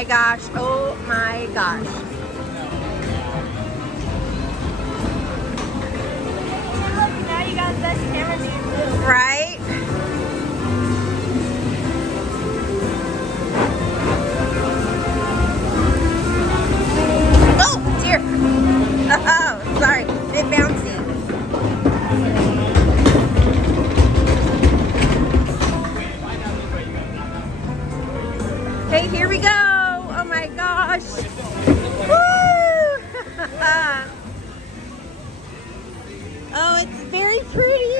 my gosh. Oh my gosh. Look, now you got the best camera to you. Right? Oh, dear. Oh, sorry. Bit bouncy. Okay, here we go. Oh my gosh. Woo! Oh, it's very pretty.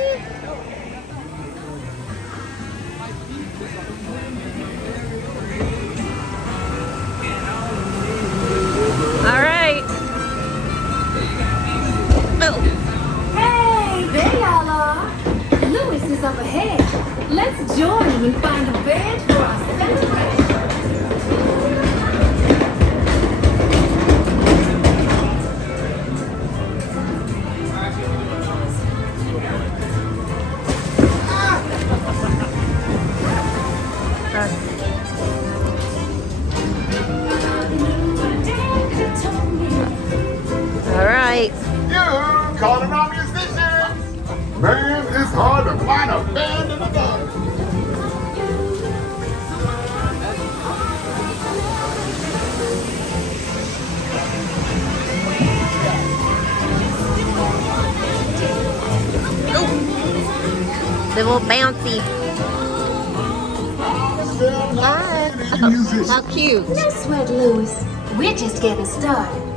All right. Oh. Hey, there y'all are. Louis is up ahead. Let's join him and find a bed for our celebration. All right. You calling on musicians? Man, it's hard to find a band in the dark. The little bouncy. Oh, how cute. No sweat, Louis. We're just getting started.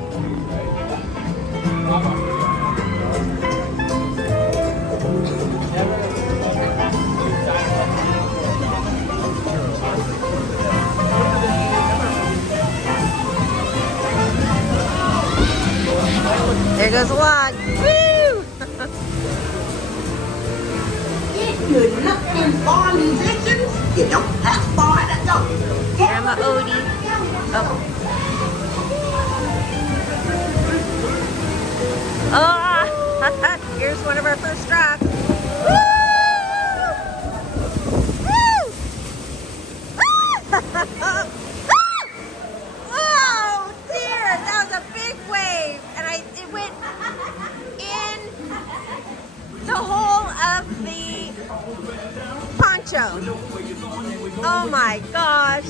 There goes a log. Woo! If you're looking for musicians, you don't have far to go. Grandma Odie. Oh. Oh, here's one of our first drops. Woo! Woo! Oh dear, that was a big wave, and it went in the hole of the poncho. Oh my gosh.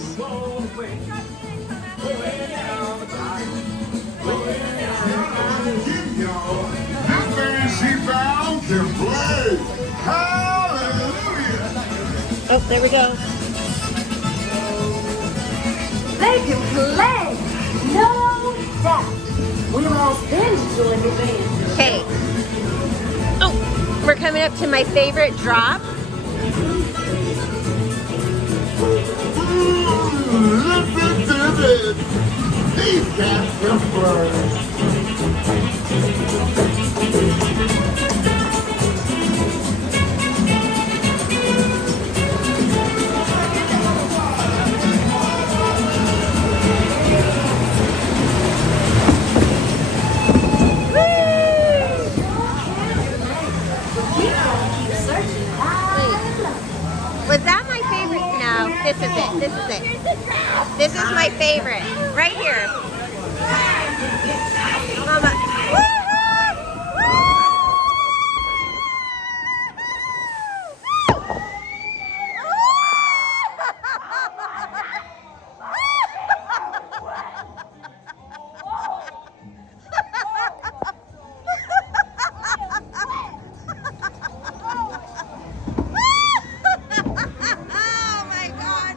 This man she found can play. Hallelujah. Oh, there we go. They can play, no doubt. We'll all stand to join the band. Okay. Oh, we're coming up to my favorite drop. Listen to this. These cats can play. Was that my favorite? No, this is it. This is it. This is my favorite. Right here. Mama. Oh my God.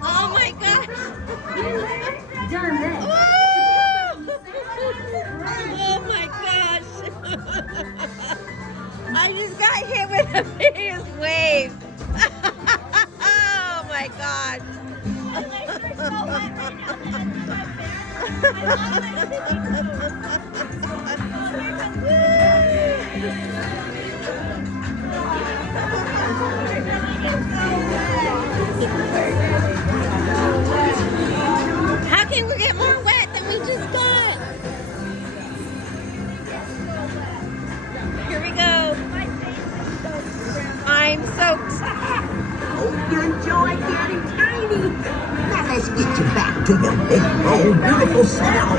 Oh my gosh. Done that. Oh my gosh. I just got hit with the biggest wave. Oh my gosh. How can we get more wet than we just got? Here we go. I'm soaked. Hope you enjoy getting tiny. Now let's get you back to your big, bold, beautiful self.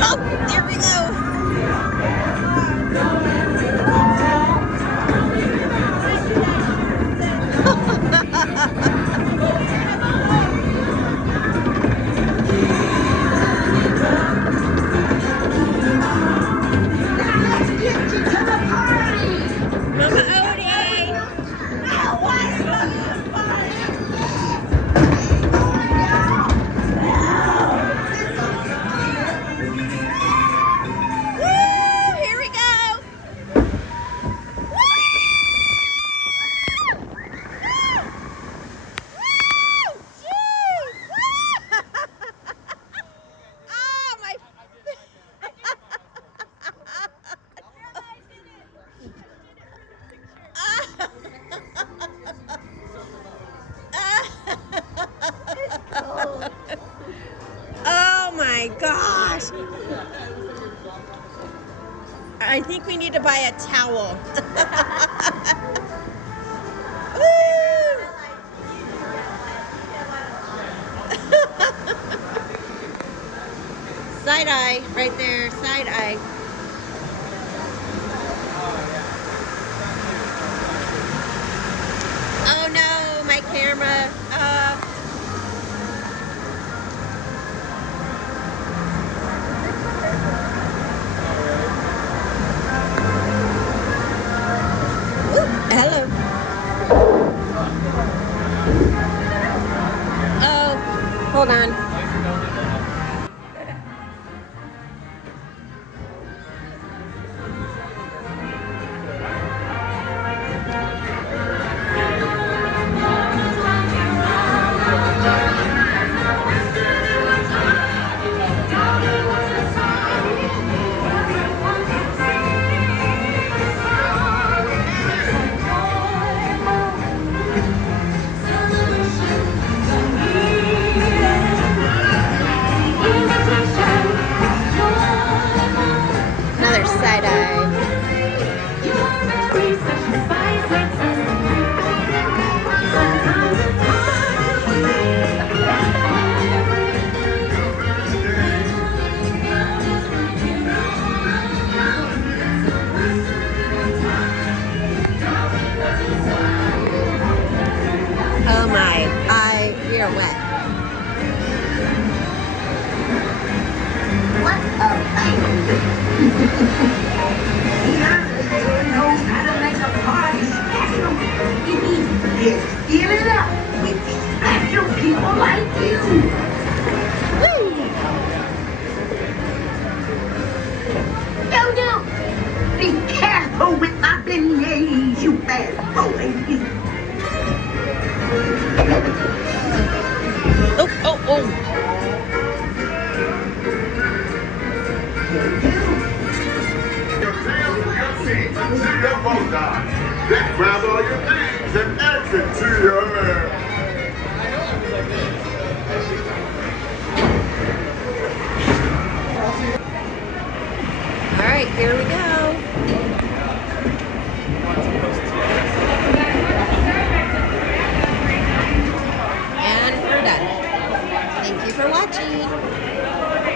Oh, there we go. Now let's get you to the party. Mama Odie. Now what's the party? Woo! Here we go. Woo! Oh my! Oh my gosh! I think we need to buy a towel. Woo! Side eye, right there, side eye. Oh no, my camera. Hello. Oh, hold on. Another side eye. Oh my, we are wet. What a thing! Tiana sure knows how to make a party special. Let's fill it up with special people like you. Woo! No! Be careful with my beignets, you bad boy. Oh. Your tails to your seats to your bow tie. Then grab all your things and exit to your All right, here we go.